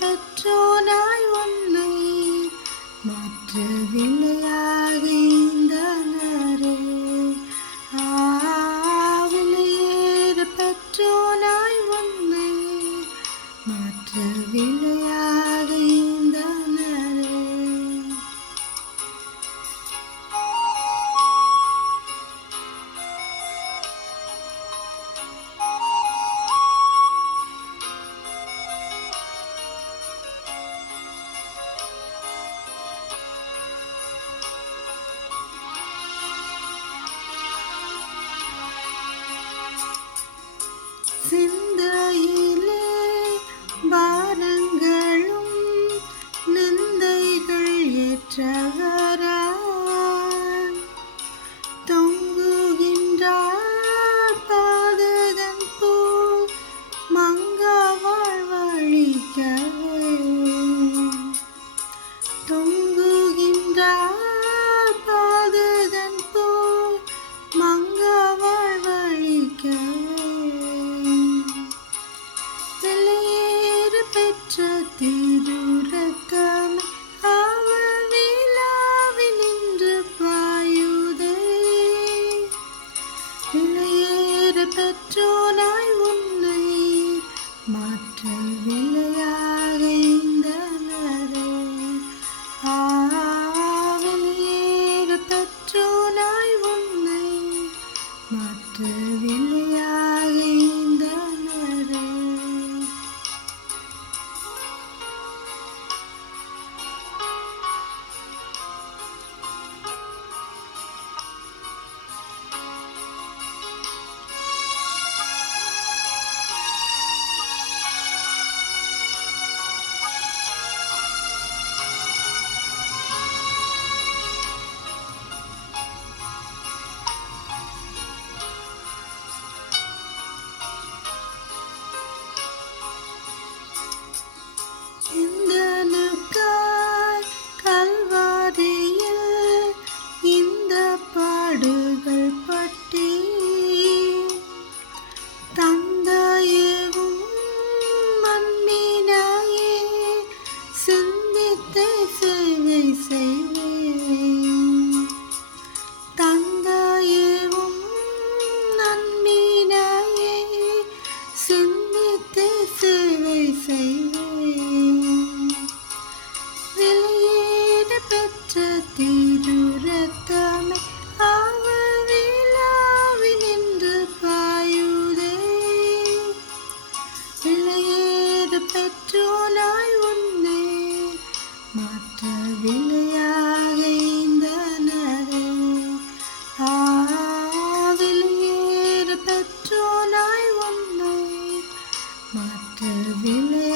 பெற்றோனாய் உன்னை மாற்ற விலையாக ஈந்தனரே. விலையேற பெற்றோனாய் உன்னை மாற்ற விலையாக ஈந்தனரே. சிந்தையிலே பாரங்களும் நிந்தைகள் ஏற்றவராய் தொங்குகின்றார் பாதகன் போல் மங்கா வாழ்வழிக்கவே. தொங்குகின்றார் பாதகன் போல் மங்கா வாழ்வழிக்கவே. திருரத்தமே அவர் விழாவில் நின்று பாயுதே. விலையேற பெற்றோனாய் உன்னை மாற்ற விலையாக ஈந்தனரே. விலையேற பெற்றோனாய் உன்னை மாற்ற விலையாக ஈந்தனரே. இந்தனுக்காய் கல்வாரியில் இந்த பாடுகள் பட்டி தந்தையேவும் மண்மீனாயே சிந்தித்து சேவை செய்வேன். தந்தையேவும் நன்மீனாயே சிந்தித்து சேவை செய்வேன். விலையேற பெற்ற திருரத்தமே அவர் விழாவில் நின்று பாயுதே. விலையேற பெற்றோனாய் உன்னை மாற்ற விலையாக ஈந்தனரே. விலையேற பெற்றோனாய் உன்னை மாற்ற விலை